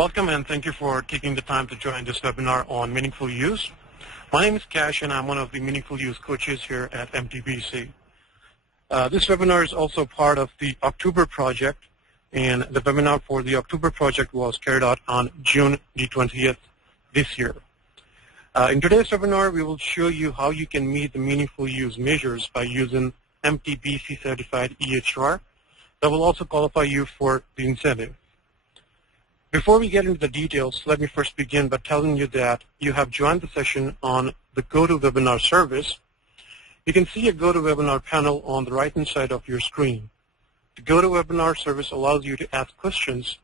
Welcome and thank you for taking the time to join this webinar on Meaningful Use. My name is Kash and I'm one of the Meaningful Use coaches here at MTBC. This webinar is also part of the October project, and the webinar for the October project was carried out on June the 20th this year. In today's webinar, we will show you how you can meet the Meaningful Use measures by using MTBC certified EHR that will also qualify you for the incentive. Before we get into the details, let me first begin by telling you that you have joined the session on the GoToWebinar service. You can see a GoToWebinar panel on the right-hand side of your screen. The GoToWebinar service allows you to ask questions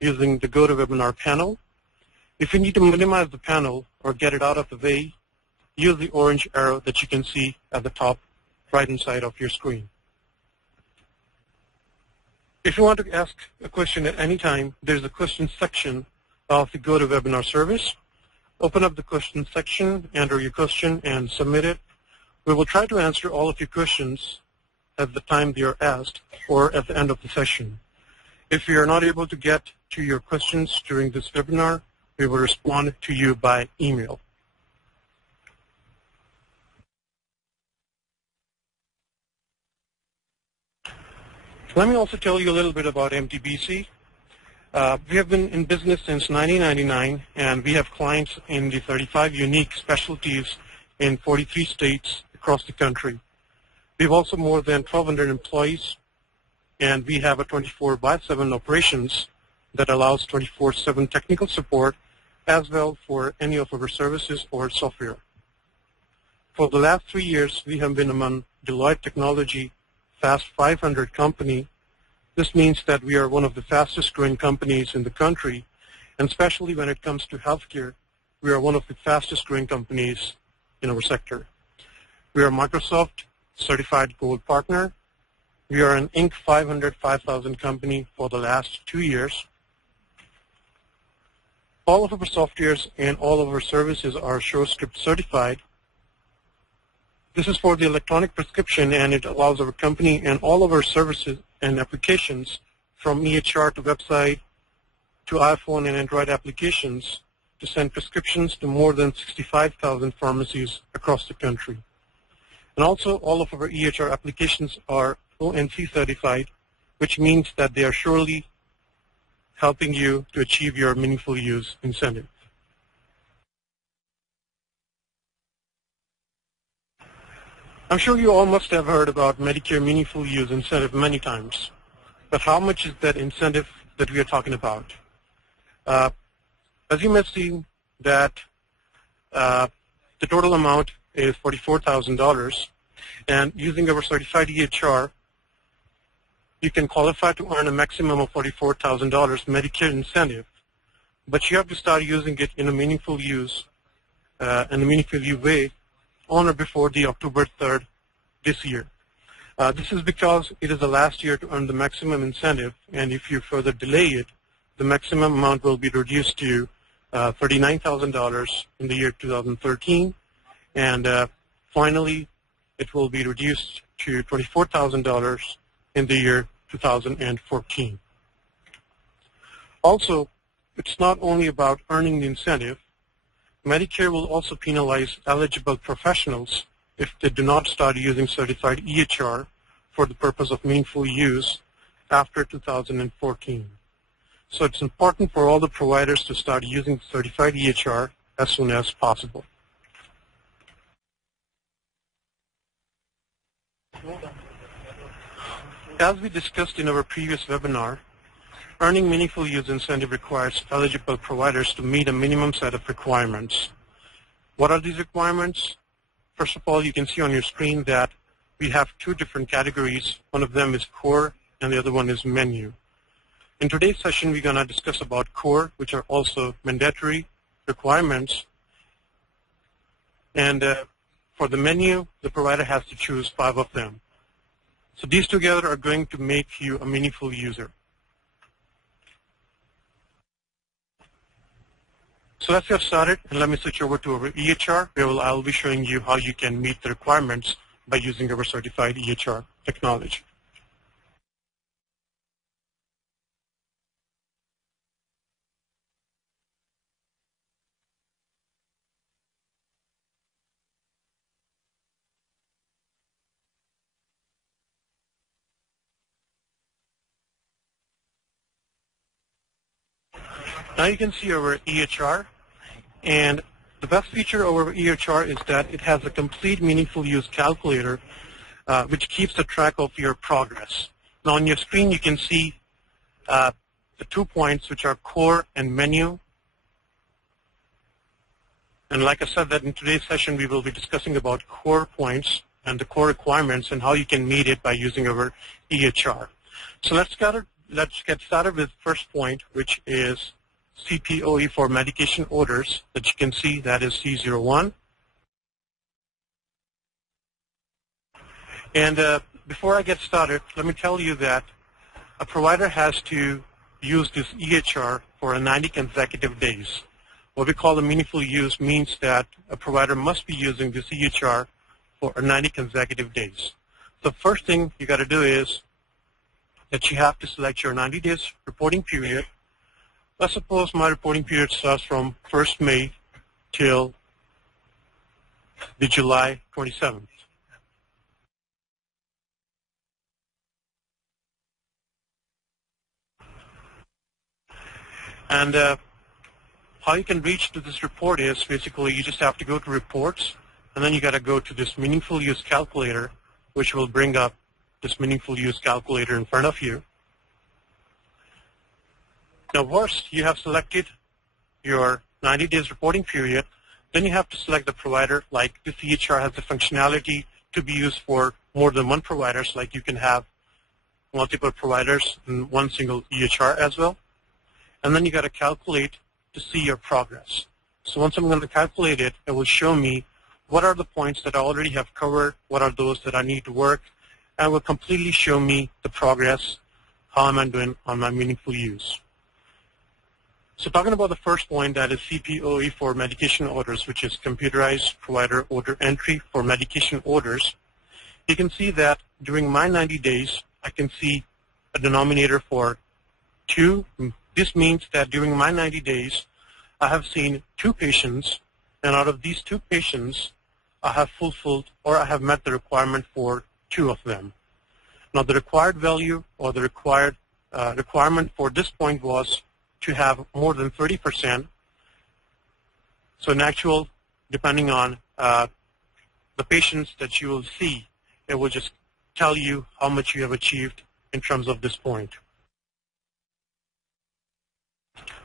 using the GoToWebinar panel. If you need to minimize the panel or get it out of the way, use the orange arrow that you can see at the top right-hand side of your screen. If you want to ask a question at any time, there's a question section of the GoToWebinar service. Open up the question section, enter your question, and submit it. We will try to answer all of your questions at the time they are asked or at the end of the session. If we are not able to get to your questions during this webinar, we will respond to you by email. Let me also tell you a little bit about MTBC. We have been in business since 1999, and we have clients in the 35 unique specialties in 43 states across the country. We have also more than 1,200 employees, and we have a 24/7 operations that allows 24/7 technical support as well for any of our services or software. For the last 3 years, we have been among Deloitte Technology Fast 500 company. This means that we are one of the fastest growing companies in the country, and especially when it comes to healthcare, we are one of the fastest growing companies in our sector. We are a Microsoft certified gold partner. We are an Inc. 500 5000 company for the last 2 years. All of our softwares and all of our services are SureScript certified. This is for the electronic prescription, and it allows our company and all of our services and applications from EHR to website to iPhone and Android applications to send prescriptions to more than 65,000 pharmacies across the country. And also all of our EHR applications are ONC certified, which means that they are surely helping you to achieve your Meaningful Use incentive. I'm sure you all must have heard about Medicare Meaningful Use incentive many times, but how much is that incentive that we are talking about? As you may see that the total amount is $44,000, and using our certified EHR, you can qualify to earn a maximum of $44,000 Medicare incentive, but you have to start using it in a meaningful use, in a meaningful use way on or before the October 3rd this year. This is because it is the last year to earn the maximum incentive, and if you further delay it, the maximum amount will be reduced to $39,000 in the year 2013, and finally it will be reduced to $24,000 in the year 2014. Also, it's not only about earning the incentive. Medicare will also penalize eligible professionals if they do not start using certified EHR for the purpose of meaningful use after 2014. So it's important for all the providers to start using certified EHR as soon as possible. As we discussed in our previous webinar, earning Meaningful Use incentive requires eligible providers to meet a minimum set of requirements. What are these requirements? First of all, you can see on your screen that we have 2 different categories. One of them is core, and the other one is menu. In today's session, we're going to discuss about core, which are also mandatory requirements. And for the menu, the provider has to choose 5 of them. So these together are going to make you a meaningful user. So let's get started, and let me switch over to our EHR, where I'll be showing you how you can meet the requirements by using our certified EHR technology. Now you can see our EHR, and the best feature of our EHR is that it has a complete meaningful use calculator which keeps a track of your progress. Now on your screen you can see the 2 points which are core and menu. And like I said, that in today's session we will be discussing about core points and the core requirements and how you can meet it by using our EHR. So let's get started with first point, which is CPOE for medication orders that you can see, that is C01. And before I get started, let me tell you that a provider has to use this EHR for 90 consecutive days. What we call the meaningful use means that a provider must be using this EHR for 90 consecutive days. The first thing you got to do is that you have to select your 90 days reporting period. Let's suppose my reporting period starts from 1st May till the July 27th. And how you can reach to this report is basically you just have to go to reports, and then you got to go to this meaningful use calculator, which will bring up this meaningful use calculator in front of you. Now first you have selected your 90 days reporting period, then you have to select the provider. Like this EHR has the functionality to be used for more than one provider, so like you can have multiple providers in one single EHR as well. And then you got to calculate to see your progress. So once I'm going to calculate it, it will show me what are the points that I already have covered, what are those that I need to work, and it will completely show me the progress, how am I doing on my meaningful use. So talking about the first point, that is CPOE for medication orders, which is computerized provider order entry for medication orders, you can see that during my 90 days, I can see a denominator for 2. This means that during my 90 days, I have seen 2 patients, and out of these 2 patients, I have fulfilled or I have met the requirement for 2 of them. Now the required value or the required requirement for this point was to have more than 30%. So in actual, depending on the patients that you will see, it will just tell you how much you have achieved in terms of this point.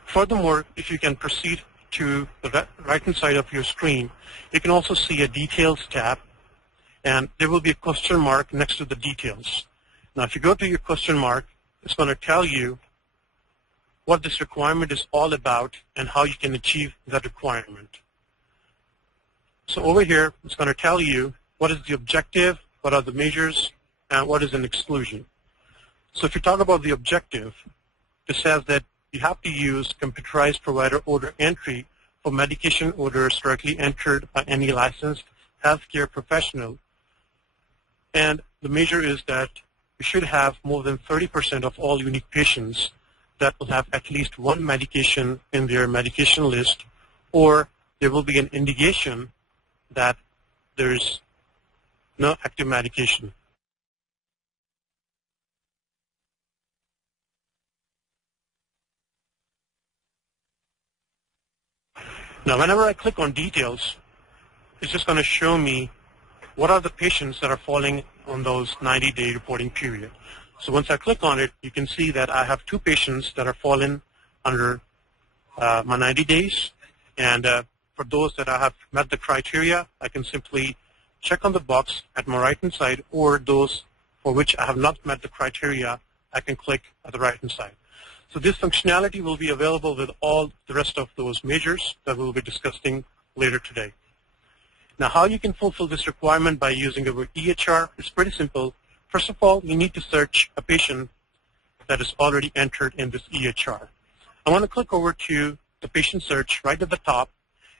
Furthermore, if you can proceed to the right-hand side of your screen, you can also see a Details tab, and there will be a question mark next to the details. Now, if you go to your question mark, it's going to tell you what this requirement is all about and how you can achieve that requirement. So over here, it's going to tell you what is the objective, what are the measures, and what is an exclusion. So if you talk about the objective, it says that you have to use computerized provider order entry for medication orders directly entered by any licensed healthcare professional. And the measure is that you should have more than 30% of all unique patients that will have at least one medication in their medication list, or there will be an indication that there is no active medication. Now, whenever I click on details, it's just going to show me what are the patients that are falling on those 90-day reporting period. So once I click on it, you can see that I have 2 patients that are falling under my 90 days. And for those that I have met the criteria, I can simply check on the box at my right-hand side, or those for which I have not met the criteria, I can click at the right-hand side. So this functionality will be available with all the rest of those measures that we'll be discussing later today. Now, how you can fulfill this requirement by using our EHR is pretty simple. First of all, you need to search a patient that is already entered in this EHR. I want to click over to the patient search right at the top,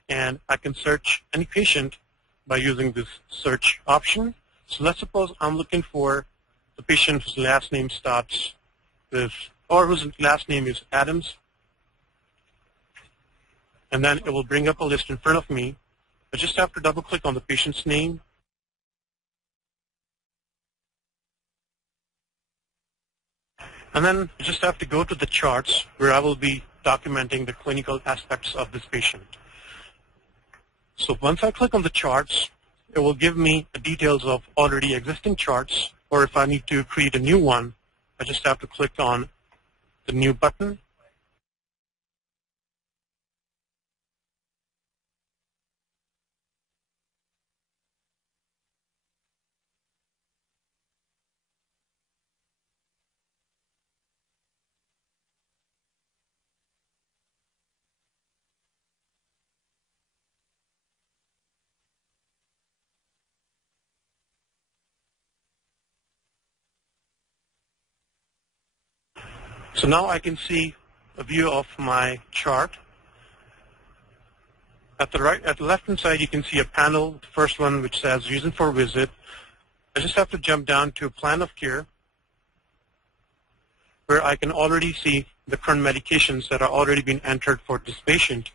and I can search any patient by using this search option. So let's suppose I'm looking for the patient whose last name starts with, or whose last name is Adams, and then it will bring up a list in front of me. I just have to double-click on the patient's name, and then I just have to go to the charts where I will be documenting the clinical aspects of this patient. So once I click on the charts, it will give me the details of already existing charts, or if I need to create a new one, I just have to click on the new button. So now I can see a view of my chart. At the left-hand side, you can see a panel, the first one which says reason for visit. I just have to jump down to plan of care, where I can already see the current medications that are already being entered for this patient.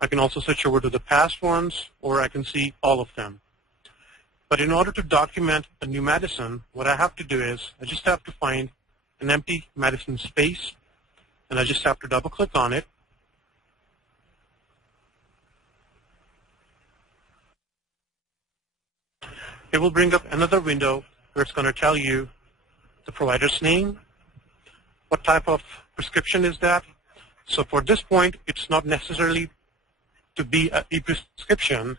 I can also switch over to the past ones, or I can see all of them. But in order to document a new medicine, what I have to do is I just have to find an empty medicine space, and I just have to double-click on it. It will bring up another window where it's going to tell you the provider's name, what type of prescription is that. So for this point, it's not necessarily to be an e-prescription.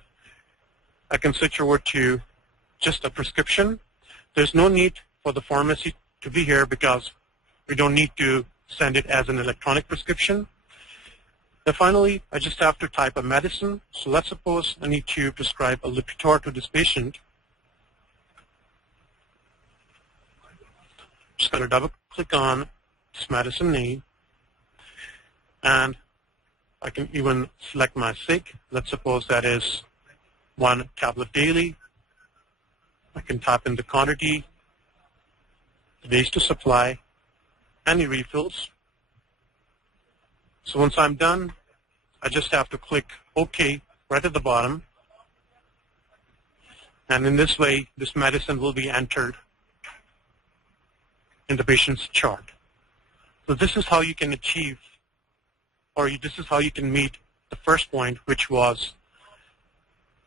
I can switch over to just a prescription. There's no need for the pharmacy to be here because we don't need to send it as an electronic prescription. And finally, I just have to type a medicine. So let's suppose I need to prescribe a Lipitor to this patient. Just going to double-click on this medicine name, and I can even select my SIG. Let's suppose that is 1 tablet daily. I can type in the quantity, the days to supply, any refills. So once I'm done, I just have to click OK right at the bottom, and in this way, this medicine will be entered in the patient's chart. So this is how you can achieve, or this is how you can meet the first point, which was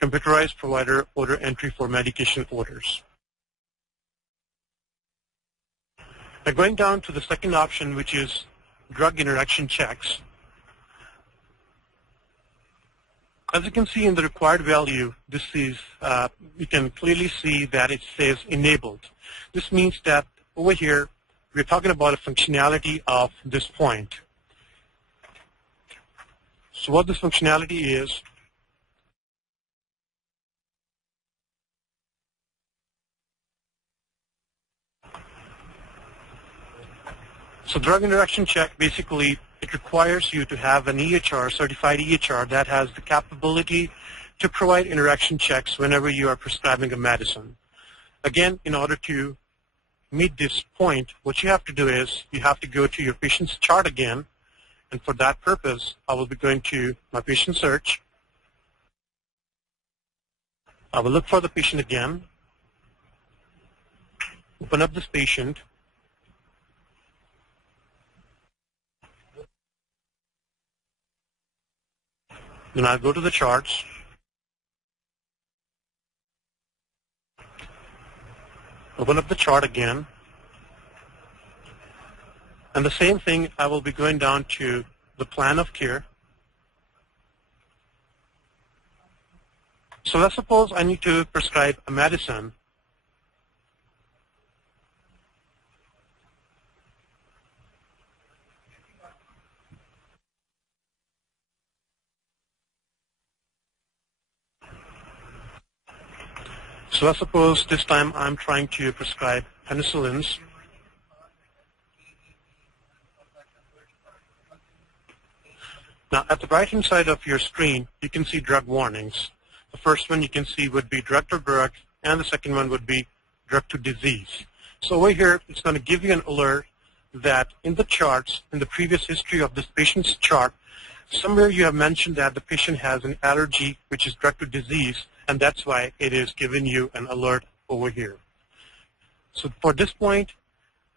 computerized provider order entry for medication orders. Now going down to the second option, which is drug interaction checks. As you can see in the required value, this is, you can clearly see that it says enabled. This means that over here, we're talking about a functionality of this point. So what this functionality is, so drug interaction check, basically, it requires you to have an EHR, certified EHR, that has the capability to provide interaction checks whenever you are prescribing a medicine. Again, in order to meet this point, what you have to do is you have to go to your patient's chart again, and for that purpose, I will be going to my patient search. I will look for the patient again, open up this patient, then I'll go to the charts, open up the chart again, and the same thing, I will be going down to the plan of care. So let's suppose I need to prescribe a medicine. So let's suppose this time I'm trying to prescribe penicillins. Now, at the right-hand side of your screen, you can see drug warnings. The first one you can see would be drug to drug, and the second one would be drug to disease. So over here, it's going to give you an alert that in the charts, in the previous history of this patient's chart, somewhere you have mentioned that the patient has an allergy, which is drug to disease, and that's why it is giving you an alert over here. So for this point,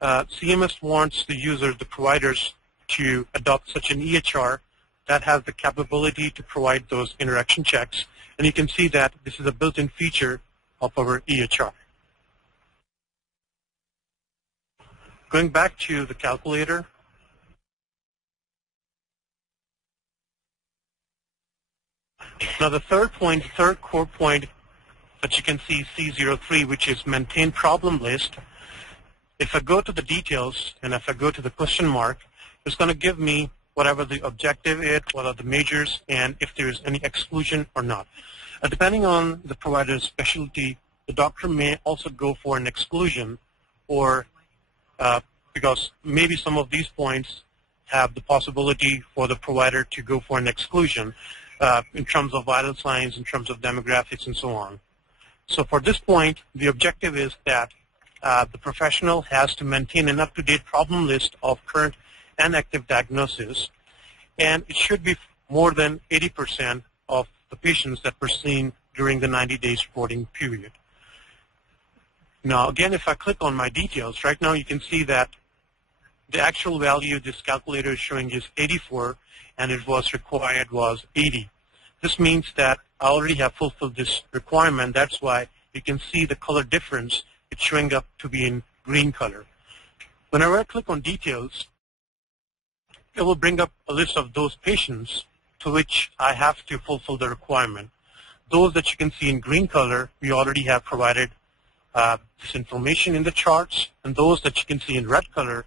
CMS wants the users, the providers, to adopt such an EHR that has the capability to provide those interaction checks. And you can see that this is a built-in feature of our EHR. Going back to the calculator, now the third core point that you can see, C03, which is maintain problem list. If I go to the details and if I go to the question mark, it's going to give me whatever the objective is, what are the measures, and if there is any exclusion or not. Depending on the provider's specialty, the doctor may also go for an exclusion, or because maybe some of these points have the possibility for the provider to go for an exclusion in terms of vital signs, in terms of demographics, and so on. So for this point, the objective is that the professional has to maintain an up-to-date problem list of current and active diagnosis, and it should be more than 80% of the patients that were seen during the 90 days reporting period. Now, again, if I click on my details, right now you can see that the actual value this calculator is showing is 84, and it was required was 80. This means that I already have fulfilled this requirement. That's why you can see the color difference. It's showing up to be in green color. Whenever I click on details, it will bring up a list of those patients to which I have to fulfill the requirement. Those that you can see in green color, we already have provided this information in the charts, and those that you can see in red color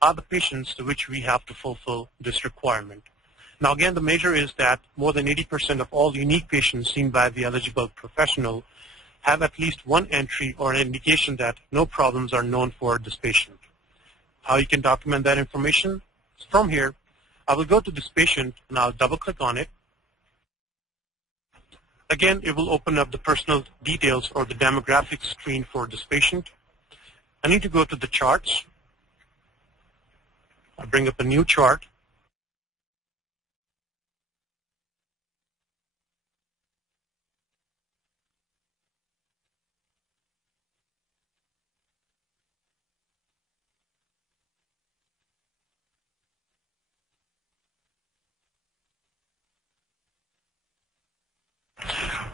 are the patients to which we have to fulfill this requirement. Now, again, the measure is that more than 80% of all unique patients seen by the eligible professional have at least one entry or an indication that no problems are known for this patient. How you can document that information? From here, I will go to this patient and I'll double-click on it. Again, it will open up the personal details or the demographics screen for this patient. I need to go to the charts. I'll bring up a new chart.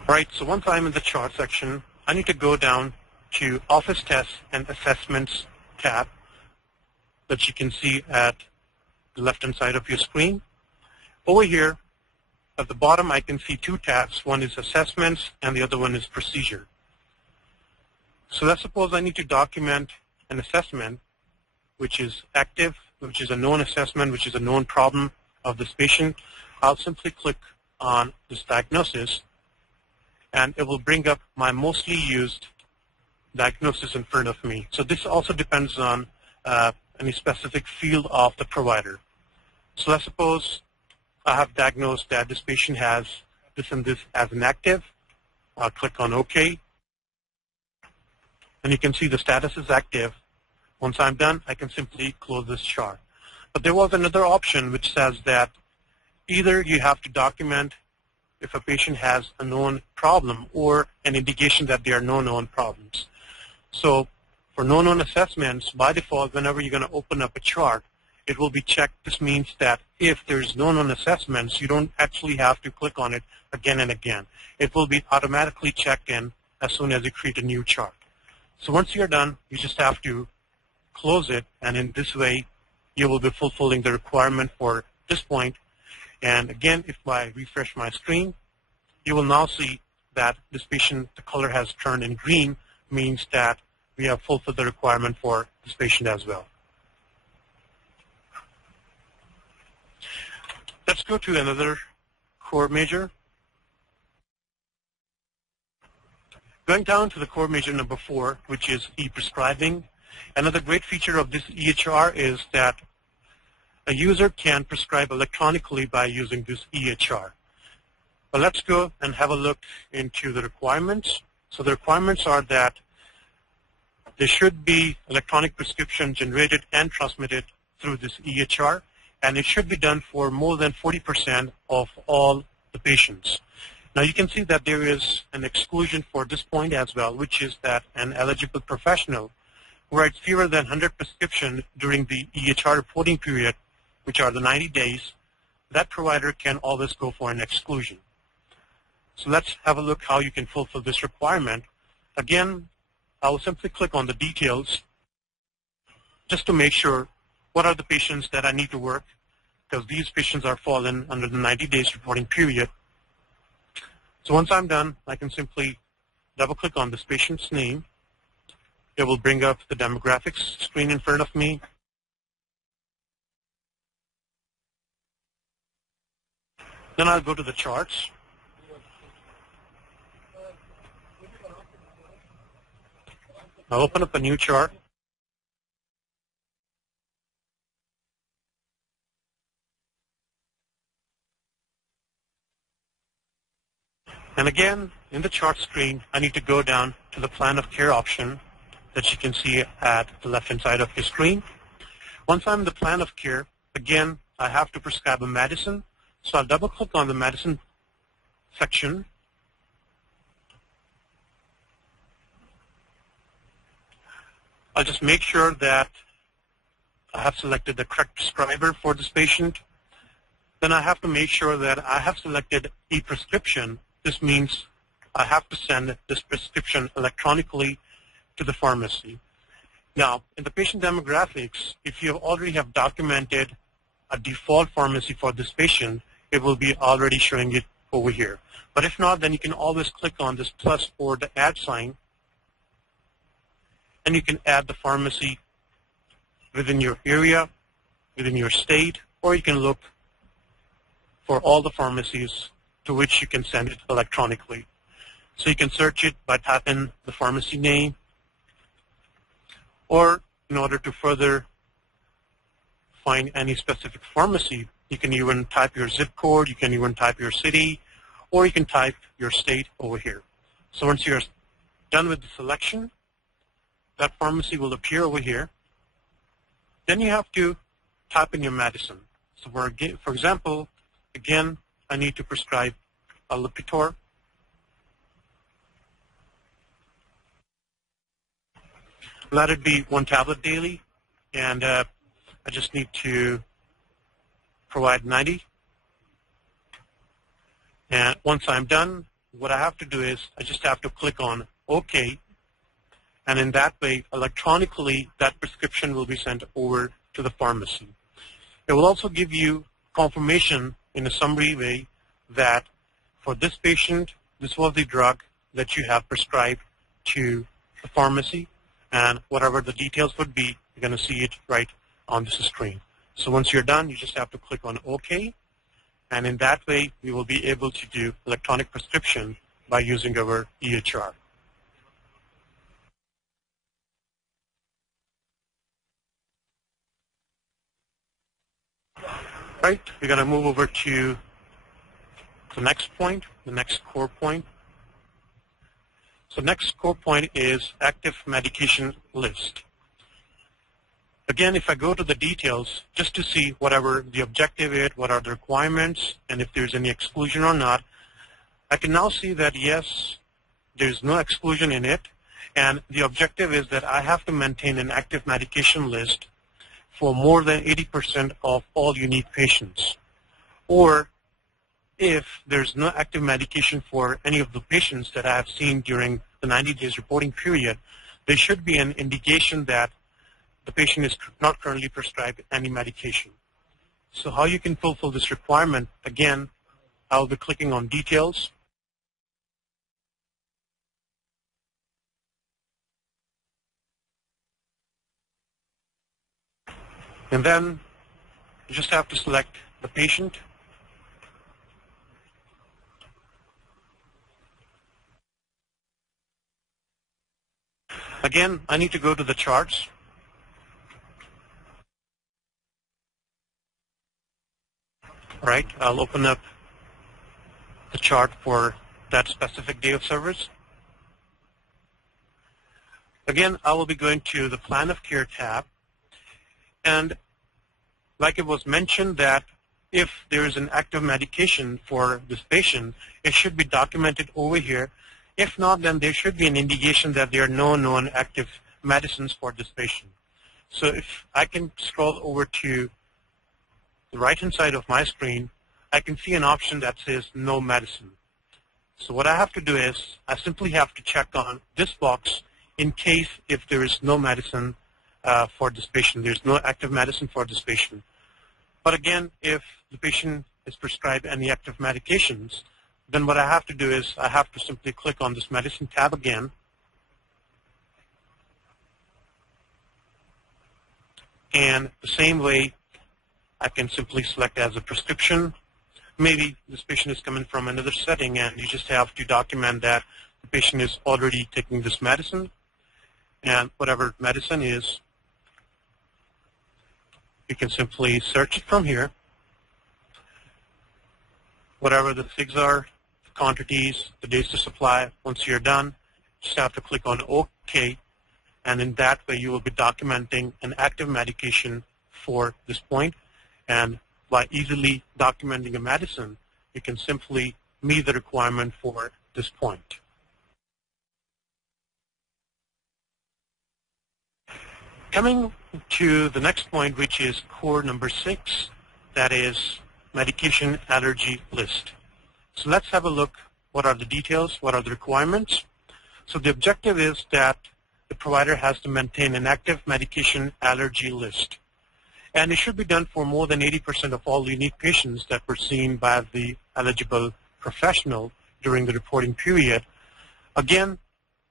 All right, so once I'm in the chart section, I need to go down to Office Tests and Assessments tab that you can see at the left-hand side of your screen. Over here, at the bottom, I can see two tabs. One is Assessments, and the other one is Procedure. So let's suppose I need to document an assessment which is active, which is a known assessment, which is a known problem of this patient. I'll simply click on this diagnosis, and it will bring up my mostly used diagnosis in front of me. So this also depends on any specific field of the provider. So let's suppose I have diagnosed that this patient has this and this as an active. I'll click on OK. And you can see the status is active. Once I'm done, I can simply close this chart. But there was another option which says that either you have to document if a patient has a known problem or an indication that there are no known problems. So for no known assessments, by default, whenever you're going to open up a chart, it will be checked. This means that if there's no known assessments, you don't actually have to click on it again and again. It will be automatically checked in as soon as you create a new chart. So once you're done, you just have to close it, and in this way, you will be fulfilling the requirement for this point. And again, if I refresh my screen, you will now see that this patient, the color has turned in green, means that we have fulfilled the requirement for this patient as well. Let's go to another core measure. Going down to the core measure number 4, which is e-prescribing. Another great feature of this EHR is that a user can prescribe electronically by using this EHR. But let's go and have a look into the requirements. So the requirements are that there should be electronic prescription generated and transmitted through this EHR, and it should be done for more than 40% of all the patients. Now you can see that there is an exclusion for this point as well, which is that an eligible professional who writes fewer than 100 prescriptions during the EHR reporting period which are the 90 days, that provider can always go for an exclusion. So let's have a look how you can fulfill this requirement. Again, I will simply click on the details just to make sure what are the patients that I need to work, because these patients are fallen under the 90 days reporting period. So once I'm done, I can simply double-click on this patient's name. It will bring up the demographics screen in front of me. Then I'll go to the charts. I'll open up a new chart. And again, in the chart screen, I need to go down to the plan of care option that you can see at the left-hand side of your screen. Once I'm in the plan of care, again, I have to prescribe a medicine. So I'll double-click on the medicine section. I'll just make sure that I have selected the correct prescriber for this patient. Then I have to make sure that I have selected e-prescription. This means I have to send this prescription electronically to the pharmacy. Now, in the patient demographics, if you already have documented a default pharmacy for this patient, it will be already showing it over here. But if not, then you can always click on this plus or the add sign, and you can add the pharmacy within your area, within your state, or you can look for all the pharmacies to which you can send it electronically. So you can search it by typing the pharmacy name, or in order to further find any specific pharmacy, you can even type your zip code, you can even type your city, or you can type your state over here. So once you're done with the selection, that pharmacy will appear over here. Then you have to type in your medicine. So for example, again, I need to prescribe a Lipitor. Let it be 1 tablet daily, and I just need to provide 90. And once I'm done, what I have to do is I just have to click on OK, and in that way, electronically, that prescription will be sent over to the pharmacy. It will also give you confirmation in a summary way that for this patient, this was the drug that you have prescribed to the pharmacy, and whatever the details would be, you're going to see it right on this screen. So once you're done, you just have to click on OK, and in that way, we will be able to do electronic prescription by using our EHR. Right, we're going to move over to the next point, the next core point. So next core point is active medication list. Again, if I go to the details, just to see whatever the objective is, what are the requirements, and if there's any exclusion or not, I can now see that yes, there's no exclusion in it, and the objective is that I have to maintain an active medication list for more than 80% of all unique patients. Or if there's no active medication for any of the patients that I have seen during the 90 days reporting period, there should be an indication that the patient is not currently prescribed any medication. So how you can fulfill this requirement, again, I'll be clicking on details. And then you just have to select the patient. Again, I need to go to the charts. All right, I'll open up the chart for that specific day of service. Again, I will be going to the Plan of Care tab. And like it was mentioned that if there is an active medication for this patient, it should be documented over here. If not, then there should be an indication that there are no known active medicines for this patient. So if I can scroll over to the right-hand side of my screen, I can see an option that says no medicine. So what I have to do is I simply have to check on this box in case if there is no medicine for this patient. There's no active medicine for this patient. But again, if the patient is prescribed any active medications, then what I have to do is I have to simply click on this medicine tab again. And the same way, I can simply select as a prescription. Maybe this patient is coming from another setting and you just have to document that the patient is already taking this medicine, and whatever medicine is, you can simply search it from here. Whatever the figs are, the quantities, the days to supply, once you're done, just have to click on OK, and in that way you will be documenting an active medication for this point. And by easily documenting a medicine, you can simply meet the requirement for this point. Coming to the next point, which is core number 6, that is medication allergy list. So let's have a look. What are the details? What are the requirements? So the objective is that the provider has to maintain an active medication allergy list. And it should be done for more than 80% of all unique patients that were seen by the eligible professional during the reporting period. Again,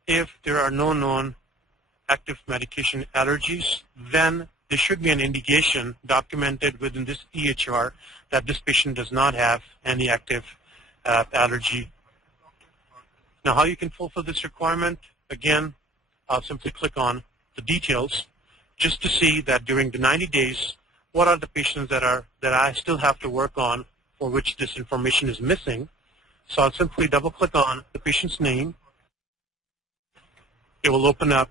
if there are no known active medication allergies, then there should be an indication documented within this EHR that this patient does not have any active allergy. Now, how you can fulfill this requirement? Again, I'll simply click on the details just to see that during the 90 days, what are the patients that I still have to work on for which this information is missing. So I'll simply double-click on the patient's name. It will open up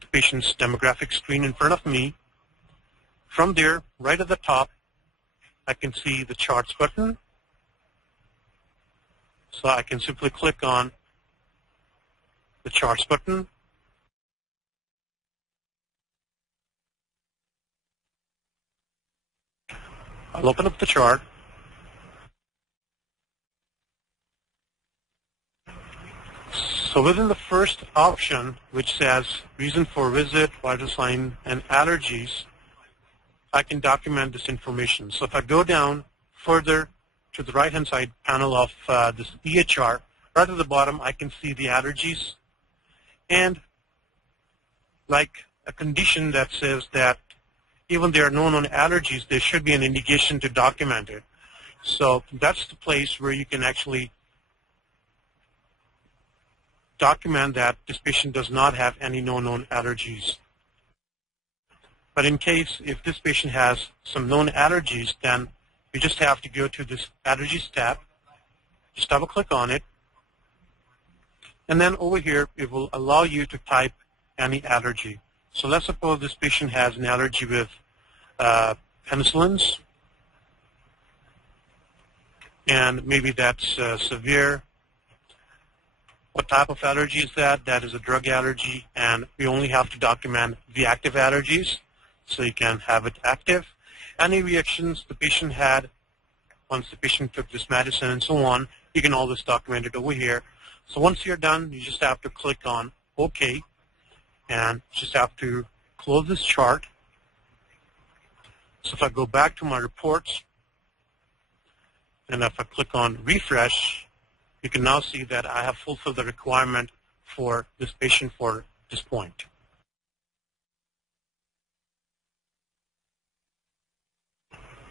the patient's demographic screen in front of me. From there, right at the top, I can see the charts button. So I can simply click on the charts button. I'll open up the chart. So within the first option, which says reason for visit, vital sign, and allergies, I can document this information. So if I go down further to the right-hand side panel of this EHR, right at the bottom, I can see the allergies. And like a condition that says that even there are no known allergies, there should be an indication to document it. So that's the place where you can actually document that this patient does not have any known allergies. But in case if this patient has some known allergies, then you just have to go to this allergies tab, just double click on it, and then over here it will allow you to type any allergy. So let's suppose this patient has an allergy with penicillins, and maybe that's severe. What type of allergy is that? That is a drug allergy, and we only have to document the active allergies, so you can have it active. Any reactions the patient had once the patient took this medicine and so on, you can always document it over here. So once you're done, you just have to click on OK, and just have to close this chart. So if I go back to my reports, and if I click on refresh, you can now see that I have fulfilled the requirement for this patient for this point.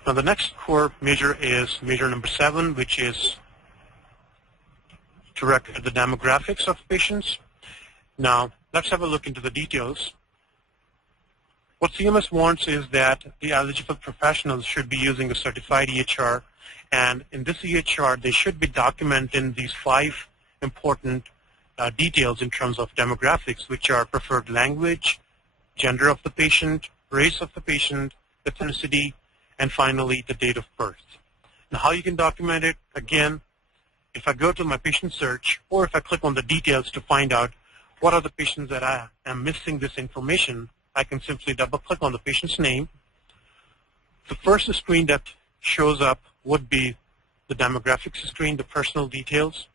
Now the next core measure is measure number 7, which is to record the demographics of patients. Now let's have a look into the details. What CMS wants is that the eligible professionals should be using a certified EHR, and in this EHR they should be documenting these 5 important details in terms of demographics, which are preferred language, gender of the patient, race of the patient, ethnicity, and finally the date of birth. Now how you can document it, again, if I go to my patient search, or if I click on the details to find out what are the patients that I am missing this information, I can simply double click on the patient's name. The first screen that shows up would be the demographics screen, the personal details.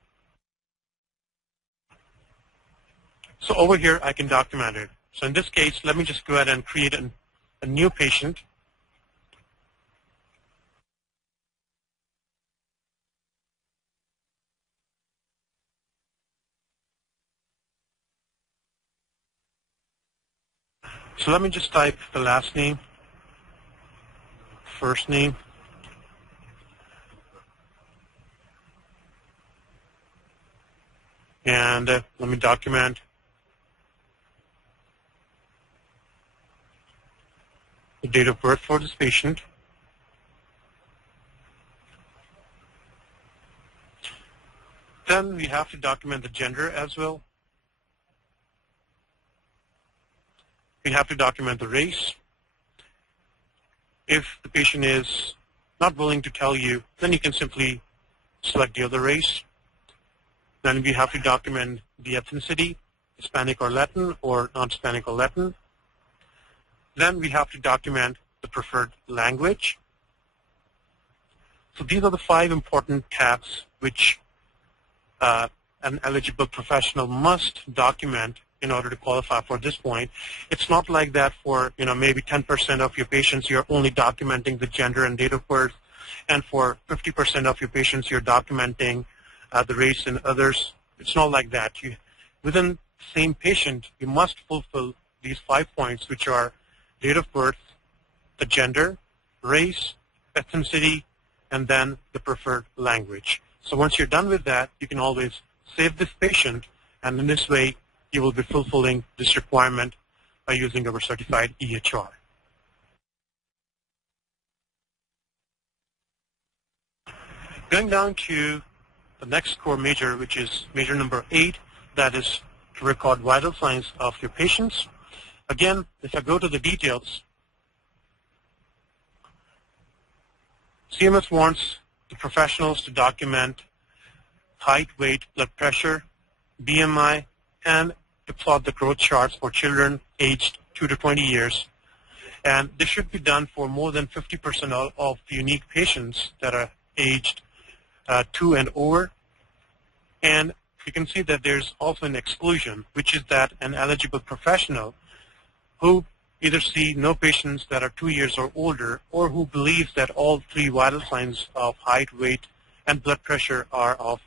So over here, I can document it. So in this case, let me just go ahead and create a new patient. So let me just type the last name, first name, and let me document the date of birth for this patient. Then we have to document the gender as well. We have to document the race. If the patient is not willing to tell you, then you can simply select the other race. Then we have to document the ethnicity, Hispanic or Latin or non-Hispanic or Latin. Then we have to document the preferred language. So these are the 5 important tabs which an eligible professional must document in order to qualify for this point. It's not like that for maybe 10% of your patients you're only documenting the gender and date of birth, and for 50% of your patients you're documenting the race and others. It's not like that. Within the same patient, you must fulfill these 5 points, which are date of birth, the gender, race, ethnicity, and then the preferred language. So once you're done with that, you can always save this patient, and in this way, you will be fulfilling this requirement by using our certified EHR. Going down to the next core measure, which is measure number 8, that is to record vital signs of your patients. Again, if I go to the details, CMS wants the professionals to document height, weight, blood pressure, BMI, and to plot the growth charts for children aged 2 to 20 years. And this should be done for more than 50% of the unique patients that are aged 2 and over. And you can see that there's also an exclusion, which is that an eligible professional who either see no patients that are 2 years or older, or who believes that all 3 vital signs of height, weight, and blood pressure are of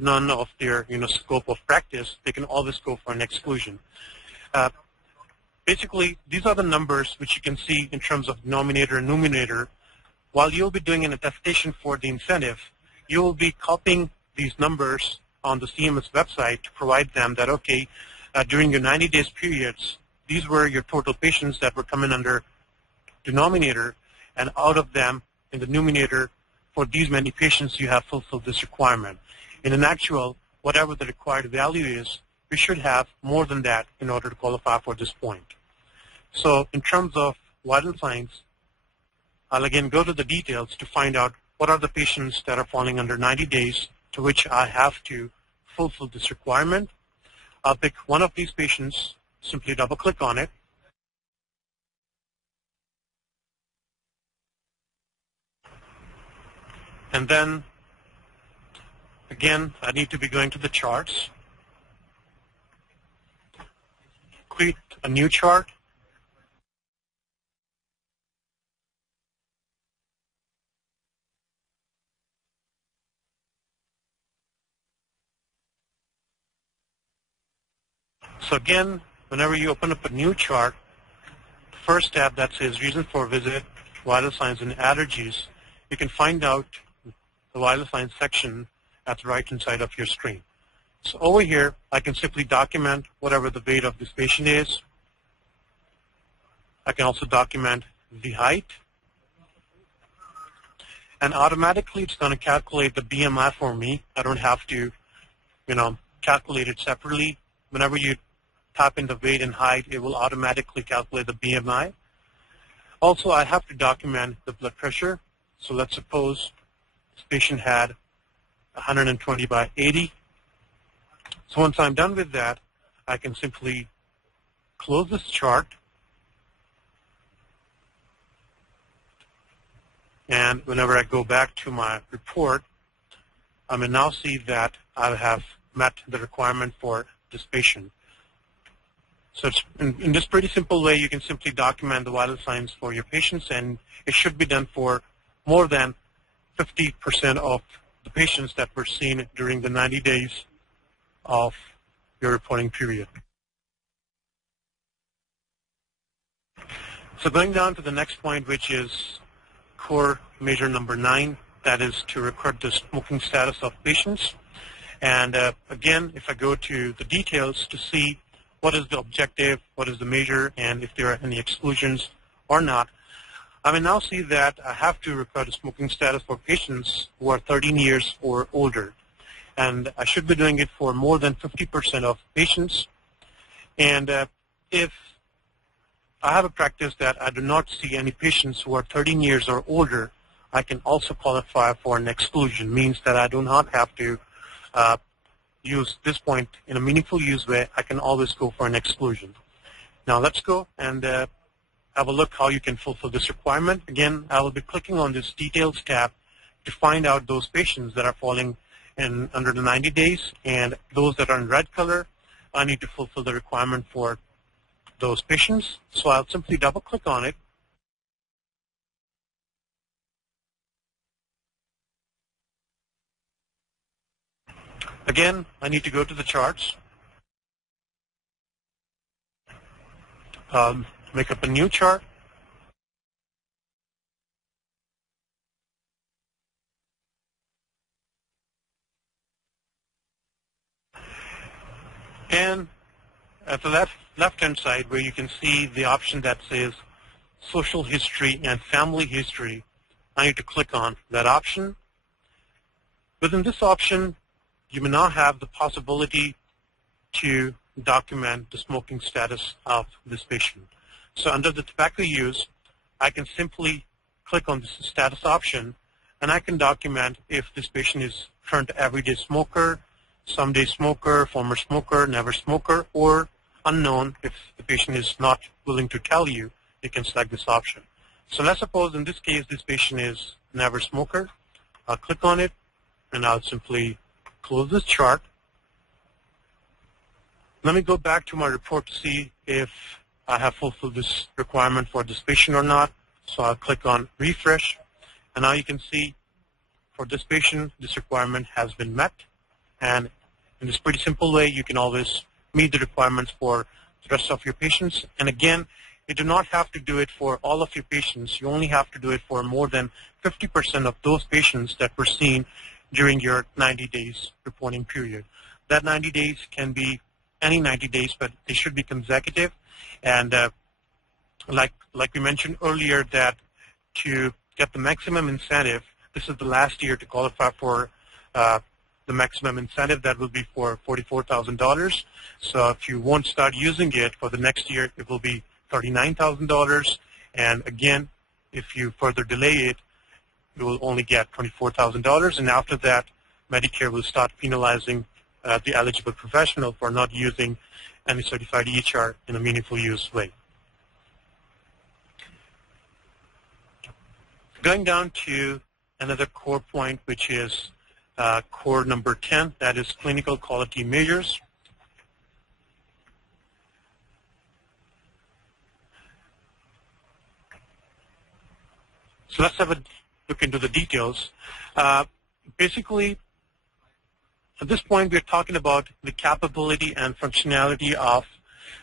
none of their scope of practice, they can always go for an exclusion. Basically, these are the numbers which you can see in terms of denominator and numerator. While you'll be doing an attestation for the incentive, you will be copying these numbers on the CMS website to provide them that, okay, during your 90 days periods, these were your total patients that were coming under denominator, and out of them, in the numerator, for these many patients, you have fulfilled this requirement. In an actual, whatever the required value is, we should have more than that in order to qualify for this point. So in terms of vital signs, I'll again go to the details to find out what are the patients that are falling under 90 days to which I have to fulfill this requirement. I'll pick one of these patients, simply double-click on it. And then, again, I need to be going to the charts. Create a new chart. So again, whenever you open up a new chart, the first tab that says reason for visit, vital signs and allergies, you can find out the vital signs section at the right-hand side of your screen. So over here, I can simply document whatever the weight of this patient is. I can also document the height. And automatically, it's going to calculate the BMI for me. I don't have to, calculate it separately. Whenever you type in the weight and height, it will automatically calculate the BMI. Also, I have to document the blood pressure. So let's suppose this patient had 120/80. So once I'm done with that, I can simply close this chart. And whenever I go back to my report, I may now see that I have met the requirement for this patient. So it's in this pretty simple way, you can simply document the vital signs for your patients, and it should be done for more than 50% of the patients that were seen during the 90 days of your reporting period. So going down to the next point, which is core measure number 9, that is to record the smoking status of patients. And again, if I go to the details to see what is the objective, what is the measure, and if there are any exclusions or not, I may now see that I have to record the smoking status for patients who are 13 years or older. And I should be doing it for more than 50% of patients. And if I have a practice that I do not see any patients who are 13 years or older, I can also qualify for an exclusion, means that I do not have to use this point in a meaningful use way. I can always go for an exclusion. Now let's go and have a look how you can fulfill this requirement. Again, I will be clicking on this Details tab to find out those patients that are falling in under the 90 days, and those that are in red color, I need to fulfill the requirement for those patients. So I'll simply double-click on it. Again, I need to go to the charts, make up a new chart, and at the left-hand side where you can see the option that says social history and family history, I need to click on that option. Within this option, you may now have the possibility to document the smoking status of this patient. So under the tobacco use, I can simply click on the status option, and I can document if this patient is current everyday smoker, someday smoker, former smoker, never smoker, or unknown. If the patient is not willing to tell you, you can select this option. So let's suppose in this case this patient is never smoker. I'll click on it, and I'll simply close this chart. Let me go back to my report to see if I have fulfilled this requirement for this patient or not. So I'll click on refresh, and now you can see for this patient, this requirement has been met. And in this pretty simple way, you can always meet the requirements for the rest of your patients. And again, you do not have to do it for all of your patients. You only have to do it for more than 50% of those patients that were seen during your 90 days reporting period. That 90 days can be any 90 days, but they should be consecutive. And like we mentioned earlier, that to get the maximum incentive, this is the last year to qualify for the maximum incentive. That will be for $44,000. So if you won't start using it for the next year, it will be $39,000. And again, if you further delay it, you will only get $24,000. And after that, Medicare will start penalizing the eligible professional for not using any certified EHR in a meaningful use way. Going down to another core point, which is core number 10, that is clinical quality measures. So let's have a look into the details. Basically, at this point, we're talking about the capability and functionality of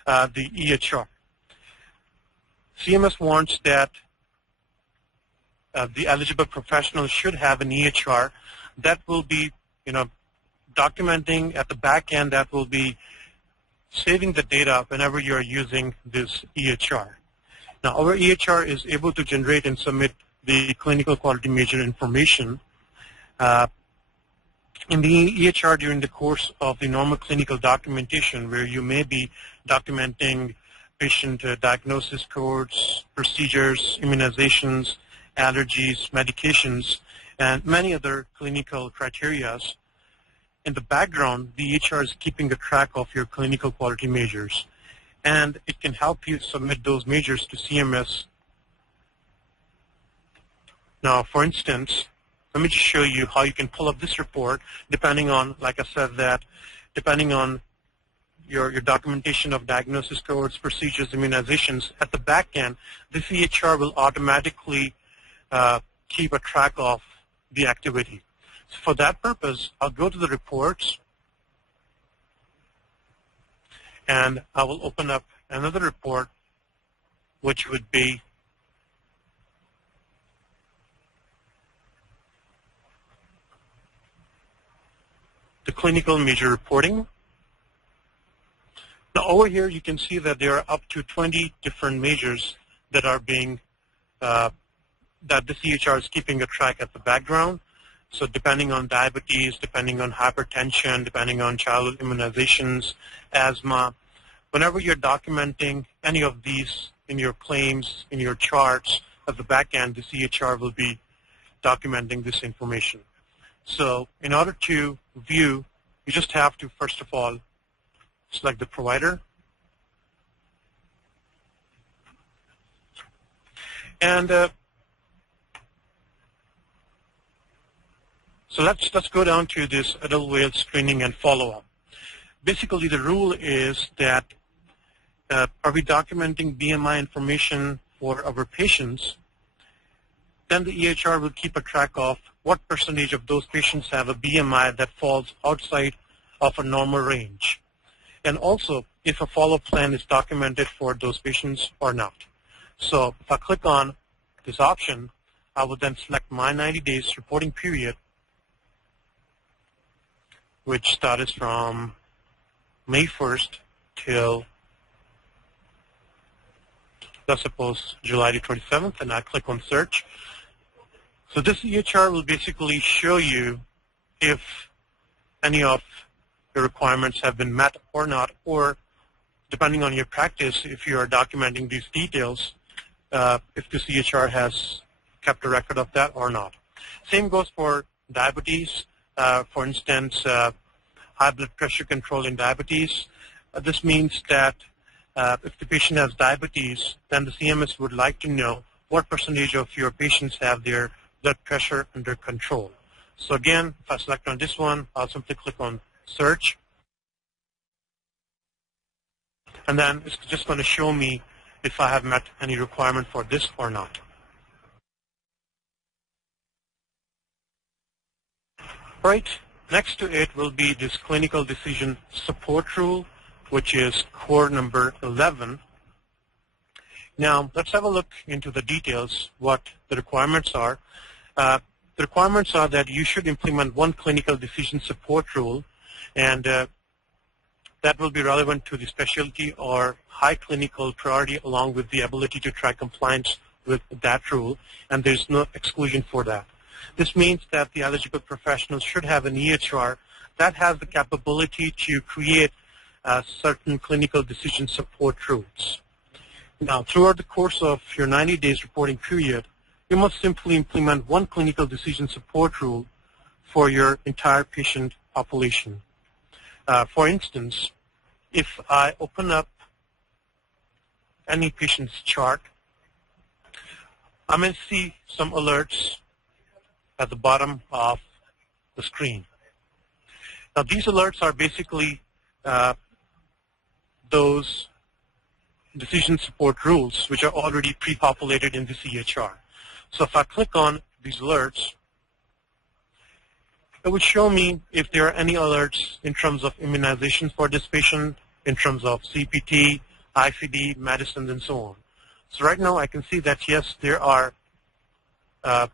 the EHR. CMS wants that the eligible professional should have an EHR that will be, documenting at the back end, that will be saving the data whenever you're using this EHR. Now, our EHR is able to generate and submit the clinical quality measure information. In the EHR, during the course of the normal clinical documentation, where you may be documenting patient diagnosis codes, procedures, immunizations, allergies, medications, and many other clinical criteria, in the background, the EHR is keeping a track of your clinical quality measures, and it can help you submit those measures to CMS. Now, for instance, let me just show you how you can pull up this report depending on, like I said, that depending on your documentation of diagnosis codes, procedures, immunizations, at the back end, the EHR will automatically keep a track of the activity. So for that purpose, I'll go to the reports, and I will open up another report, which would be the clinical major reporting. Now over here you can see that there are up to 20 different majors that are being, that the EHR is keeping a track at the background. So depending on diabetes, depending on hypertension, depending on childhood immunizations, asthma, whenever you're documenting any of these in your claims, in your charts, at the back end, the EHR will be documenting this information. So in order to view, you just have to, first of all, select the provider. And so let's go down to this adult whale screening and follow-up. Basically, the rule is that are we documenting BMI information for our patients, then the EHR will keep a track of what percentage of those patients have a BMI that falls outside of a normal range, and also if a follow-up plan is documented for those patients or not. So if I click on this option, I will then select my 90 days reporting period, which started from May 1st till, let's suppose, July the 27th, and I click on search. So this EHR will basically show you if any of the requirements have been met or not, or depending on your practice, if you are documenting these details, if this EHR has kept a record of that or not. Same goes for diabetes. For instance, high blood pressure control in diabetes. This means that if the patient has diabetes, then the CMS would like to know what percentage of your patients have their blood pressure under control. So again, if I select on this one, I'll simply click on search. And then it's just going to show me if I have met any requirement for this or not. Right, next to it will be this clinical decision support rule, which is core number 11. Now, let's have a look into the details, what the requirements are. The requirements are that you should implement one clinical decision support rule, and that will be relevant to the specialty or high clinical priority along with the ability to track compliance with that rule, and there's no exclusion for that. This means that the eligible professionals should have an EHR that has the capability to create certain clinical decision support rules. Now, throughout the course of your 90 days reporting period, you must simply implement one clinical decision support rule for your entire patient population. For instance, if I open up any patient's chart, I may see some alerts at the bottom of the screen. Now, these alerts are basically those decision support rules which are already pre-populated in the EHR. So if I click on these alerts, it would show me if there are any alerts in terms of immunizations for this patient, in terms of CPT, ICD, medicines, and so on. So right now I can see that, yes, there are a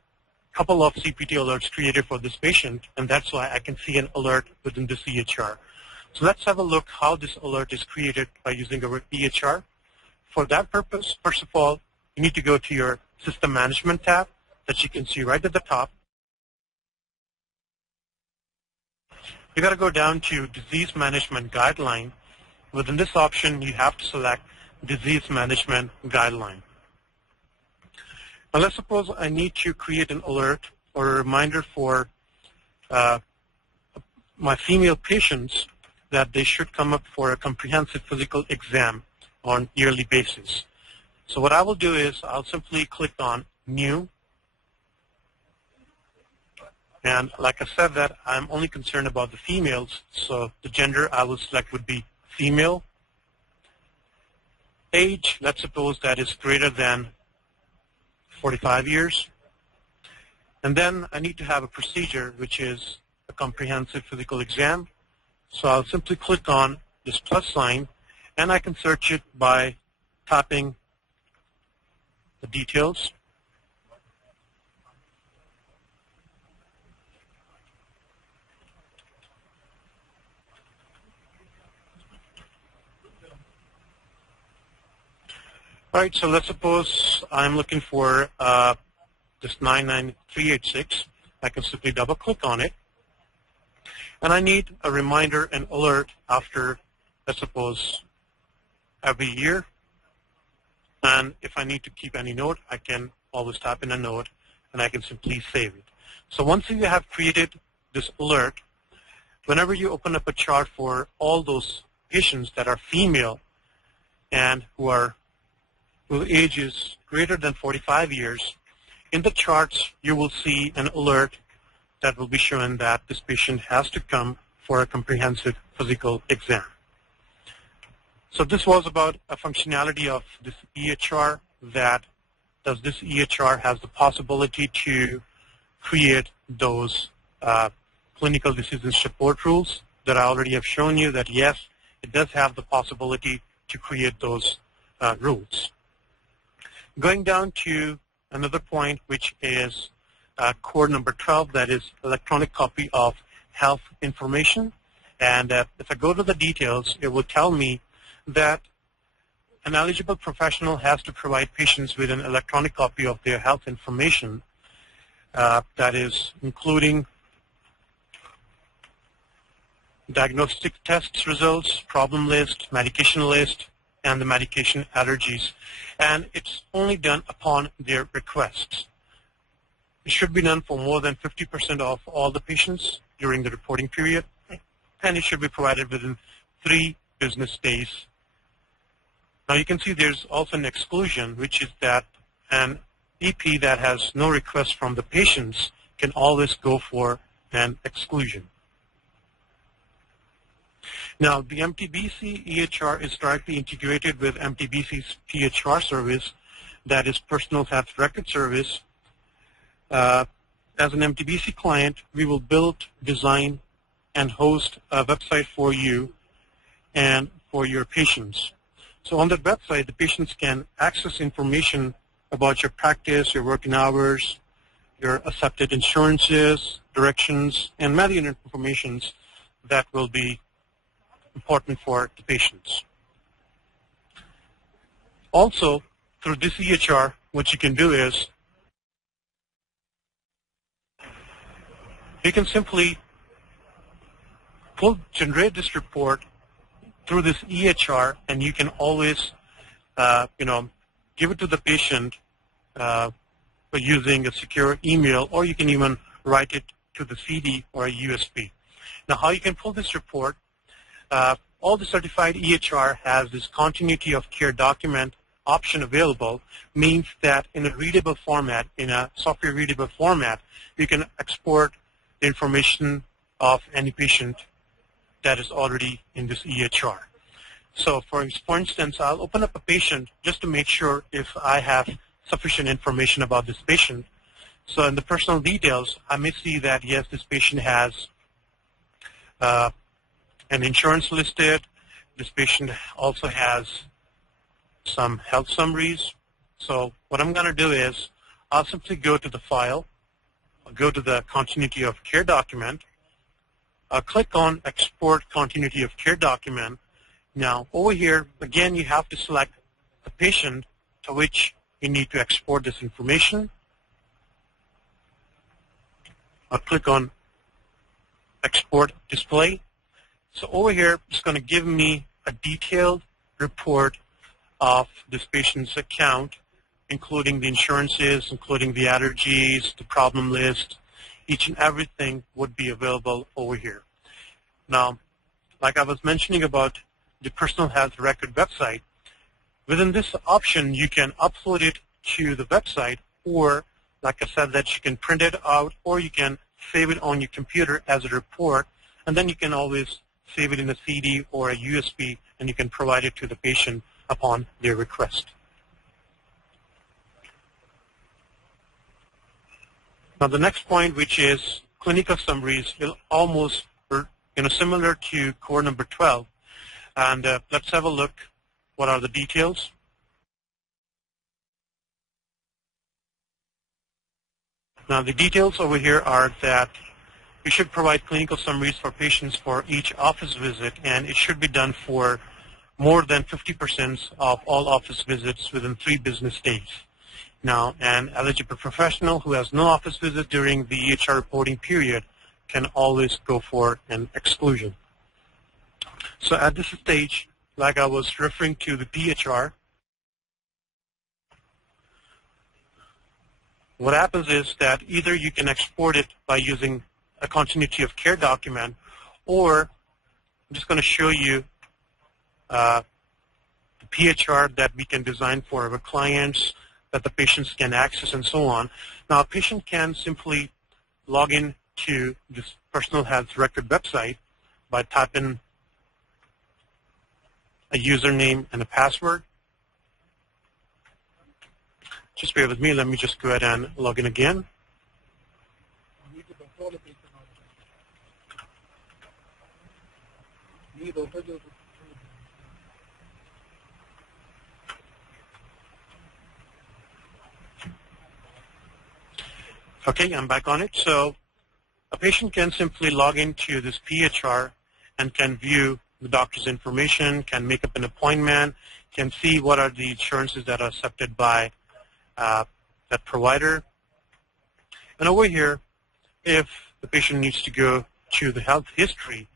couple of CPT alerts created for this patient, and that's why I can see an alert within this EHR. So let's have a look how this alert is created by using our EHR. For that purpose, first of all, you need to go to your System Management tab that you can see right at the top. You got to go down to Disease Management Guideline. Within this option, you have to select Disease Management Guideline. Now, let's suppose I need to create an alert or a reminder for my female patients that they should come up for a comprehensive physical exam on yearly basis. So what I will do is I'll simply click on New, And like I said, that I'm only concerned about the females, so the gender I will select would be female. Age, let's suppose that is greater than 45 years. And then I need to have a procedure, which is a comprehensive physical exam. So I'll simply click on this plus sign, and I can search it by tapping the details. All right, so let's suppose I'm looking for this 99386. I can simply double-click on it. And I need a reminder and alert after, let's suppose, every year. And if I need to keep any note, I can always tap in a note, and I can simply save it. So once you have created this alert, whenever you open up a chart for all those patients that are female and whose age is greater than 45 years, in the charts you will see an alert that will be showing that this patient has to come for a comprehensive physical exam. So this was about a functionality of this EHR, that does this EHR has the possibility to create those clinical decision support rules that I already have shown you that yes, it does have the possibility to create those rules. Going down to another point, which is core number 12, that is electronic copy of health information. And if I go to the details, it will tell me that an eligible professional has to provide patients with an electronic copy of their health information, that is including diagnostic tests results, problem list, medication list, and the medication allergies. And it's only done upon their requests. It should be done for more than 50% of all the patients during the reporting period, and it should be provided within 3 business days. Now you can see there's also an exclusion, which is that an EP that has no request from the patients can always go for an exclusion. Now, the MTBC EHR is directly integrated with MTBC's PHR service, that is Personal Health Record Service. As an MTBC client, we will build, design, and host a website for you and for your patients. So on that website, the patients can access information about your practice, your working hours, your accepted insurances, directions, and many other information that will be important for the patients. Also, through this EHR, what you can do is you can simply generate this report through this EHR, and you can always, give it to the patient by using a secure email, or you can even write it to the CD or a USB. Now, how you can pull this report? All the certified EHR has this continuity of care document option available, means that in a readable format, in a software readable format, you can export the information of any patient that is already in this EHR. So for instance, I'll open up a patient just to make sure if I have sufficient information about this patient. So in the personal details, I may see that, yes, this patient has an insurance listed. This patient also has some health summaries. So what I'm going to do is I'll simply go to the file, I'll go to the continuity of care document, I'll click on export continuity of care document. Now over here, again, you have to select the patient to which you need to export this information. I'll click on export display. So over here, it's going to give me a detailed report of this patient's account, including the insurances, including the allergies, the problem list. Each and everything would be available over here. Now, like I was mentioning about the Personal Health Record website, within this option, you can upload it to the website, or, like I said, that you can print it out, or you can save it on your computer as a report, and then you can always save it in a CD or a USB, and you can provide it to the patient upon their request. Now the next point, which is clinical summaries, is almost similar to core number 12. And let's have a look. What are the details? Now the details over here are that you should provide clinical summaries for patients for each office visit, and it should be done for more than 50% of all office visits within 3 business days. Now, an eligible professional who has no office visit during the EHR reporting period can always go for an exclusion. So at this stage, like I was referring to the PHR, what happens is that either you can export it by using a continuity of care document, or I'm just going to show you the PHR that we can design for our clients that the patients can access and so on. Now, a patient can simply log in to this personal health record website by typing a username and a password. Just bear with me. Let me just go ahead and log in again. Okay, I'm back on it. So a patient can simply log into this PHR and can view the doctor's information, can make up an appointment, can see what are the insurances that are accepted by that provider. And over here, if the patient needs to go to the health history,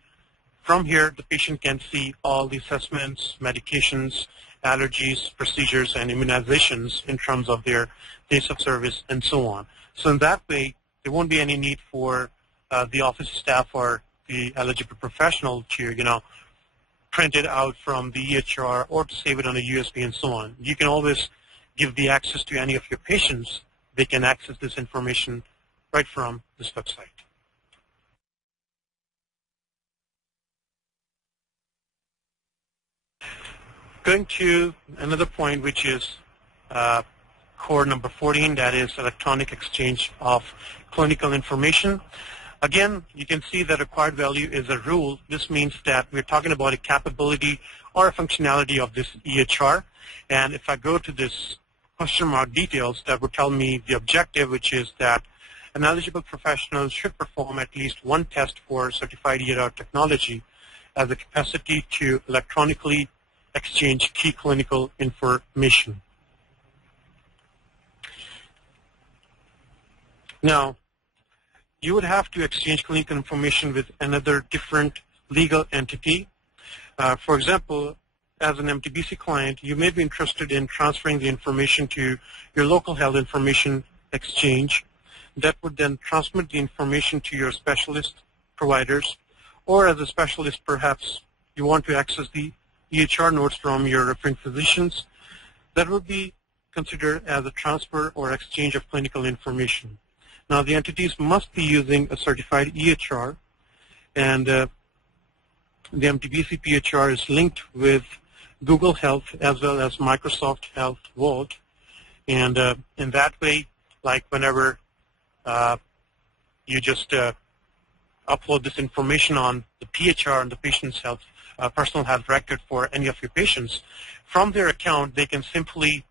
from here the patient can see all the assessments, medications, allergies, procedures, and immunizations in terms of their days of service and so on. So in that way, there won't be any need for the office staff or the eligible professional to, print it out from the EHR or to save it on a USB and so on. You can always give the access to any of your patients. They can access this information right from this website. Going to another point, which is core number 14, that is electronic exchange of clinical information. Again, you can see that required value is a rule. This means that we're talking about a capability or a functionality of this EHR. And if I go to this question mark details, that would tell me the objective, which is that an eligible professional should perform at least one test for certified EHR technology as a capacity to electronically exchange key clinical information. Now, you would have to exchange clinical information with another different legal entity. For example, as an MTBC client, you may be interested in transferring the information to your local health information exchange. That would then transmit the information to your specialist providers, or as a specialist, perhaps you want to access the EHR notes from your referring physicians. That would be considered as a transfer or exchange of clinical information. Now, the entities must be using a certified EHR, and the MTBC PHR is linked with Google Health as well as Microsoft Health Vault. And in that way, like whenever you just upload this information on the PHR and the patient's health, personal health record for any of your patients, from their account, they can simply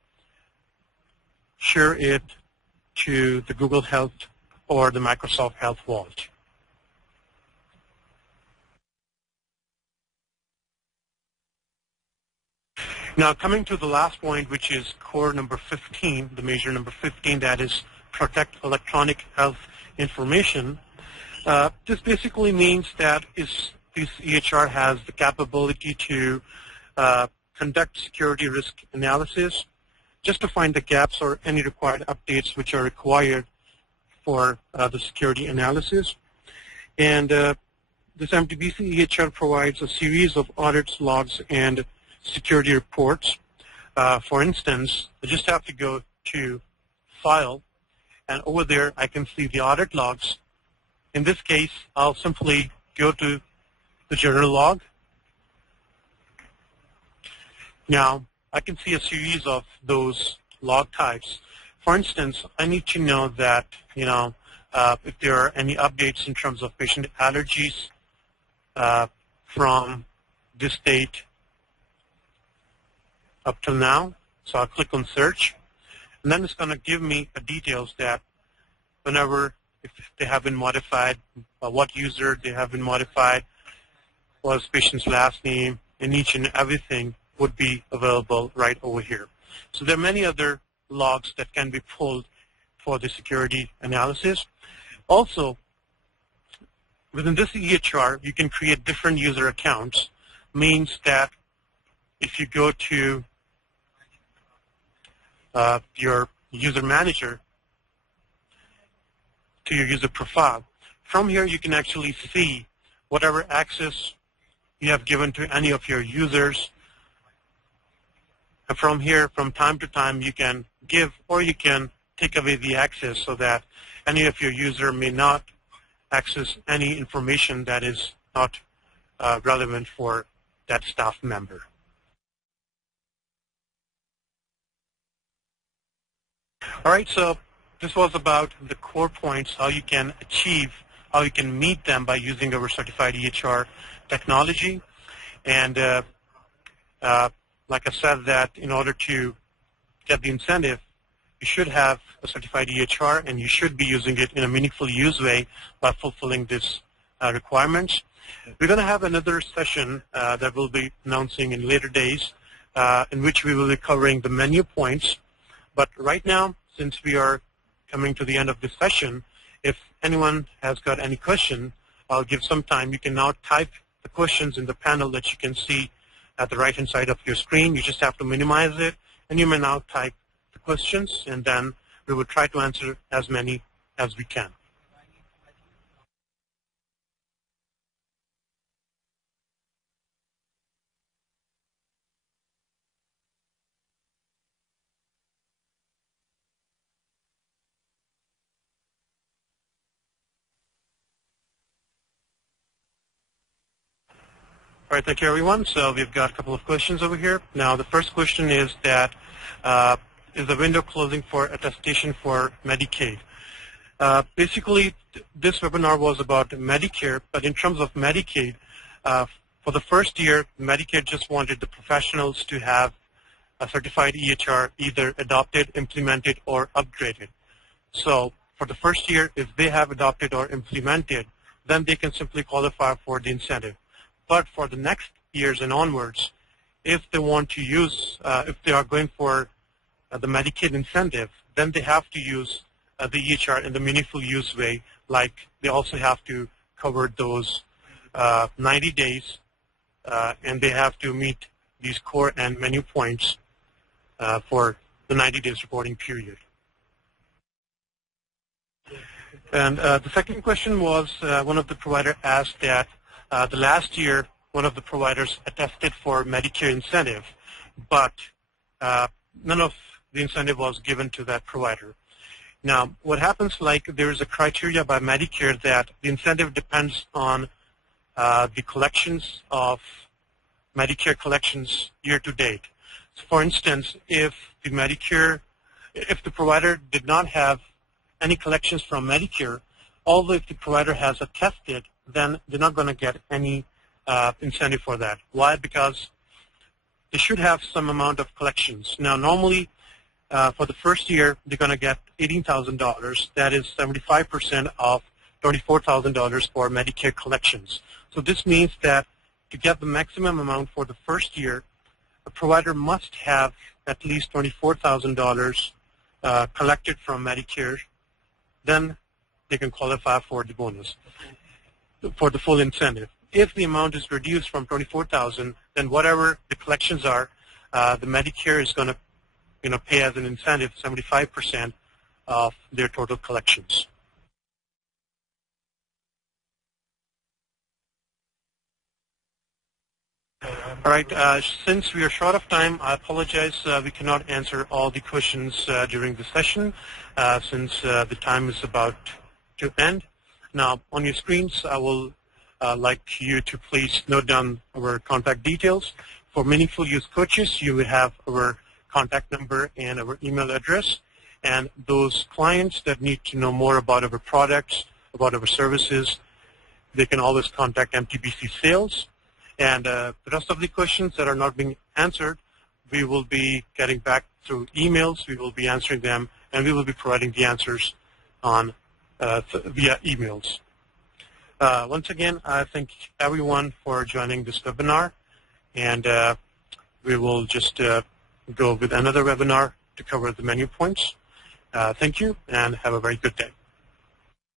share it to the Google Health or the Microsoft Health Vault. Now, coming to the last point, which is core number 15, the measure number 15, that is protect electronic health information. This basically means that this EHR has the capability to conduct security risk analysis, just to find the gaps or any required updates which are required for the security analysis. And this MTBC EHR provides a series of audits, logs, and security reports. For instance, I just have to go to File, and over there I can see the audit logs, In this case, I'll simply go to the journal log. Now, I can see a series of those log types. For instance, I need to know that, if there are any updates in terms of patient allergies from this date up till now. So I'll click on search, and then it's going to give me the details that if they have been modified, what user they have been modified, what's patient's last name, and each and everything would be available right over here. So there are many other logs that can be pulled for the security analysis. Also, within this EHR, you can create different user accounts. Means that if you go to your user manager, to your user profile, from here you can actually see whatever access you have given to any of your users. And from here, from time to time, you can give or you can take away the access so that any of your user may not access any information that is not relevant for that staff member. All right, so this was about the core points, how you can meet them by using our certified EHR technology. And like I said, that in order to get the incentive, you should have a certified EHR, and you should be using it in a meaningful use way by fulfilling these requirements. We're going to have another session that we'll be announcing in later days in which we will be covering the menu points. But right now, since we are coming to the end of this session, if anyone has got any question, I'll give some time. You can now type the questions in the panel that you can see at the right-hand side of your screen. You just have to minimize it, and you may now type the questions, and then we will try to answer as many as we can. All right, thank you, everyone. So we've got a couple of questions over here. Now, the first question is that, is the window closing for attestation for Medicaid? Basically, this webinar was about Medicare, but in terms of Medicaid, for the first year, Medicare just wanted the professionals to have a certified EHR either adopted, implemented, or upgraded. So for the first year, if they have adopted or implemented, then they can simply qualify for the incentive. But for the next years and onwards, if they want to use, if they are going for the Medicaid incentive, then they have to use the EHR in the meaningful use way, like they also have to cover those 90 days, and they have to meet these core and menu points for the 90 days reporting period. And the second question was one of the providers asked that the last year, one of the providers attested for Medicare incentive, but none of the incentive was given to that provider. Now, what happens, like there is a criteria by Medicare that the incentive depends on the collections of Medicare collections year to date. So for instance, if the provider did not have any collections from Medicare, although if the provider has attested, then they're not going to get any incentive for that. Why? Because they should have some amount of collections. Now, normally, for the first year, they're going to get $18,000. That is 75% of $24,000 for Medicare collections. So this means that to get the maximum amount for the first year, a provider must have at least $24,000 collected from Medicare. Then they can qualify for the bonus, for the full incentive. If the amount is reduced from $24,000, then whatever the collections are, the Medicare is going to pay as an incentive 75% of their total collections. All right, since we are short of time, I apologize. We cannot answer all the questions during the session since the time is about to end. Now, on your screens, I will like you to please note down our contact details. For Meaningful Use coaches, you will have our contact number and our email address. And those clients that need to know more about our products, about our services, they can always contact MTBC Sales. And the rest of the questions that are not being answered, we will be getting back through emails. We will be answering them, and we will be providing the answers on via emails. Once again, I thank everyone for joining this webinar, and we will just go with another webinar to cover the menu points. Thank you, and have a very good day.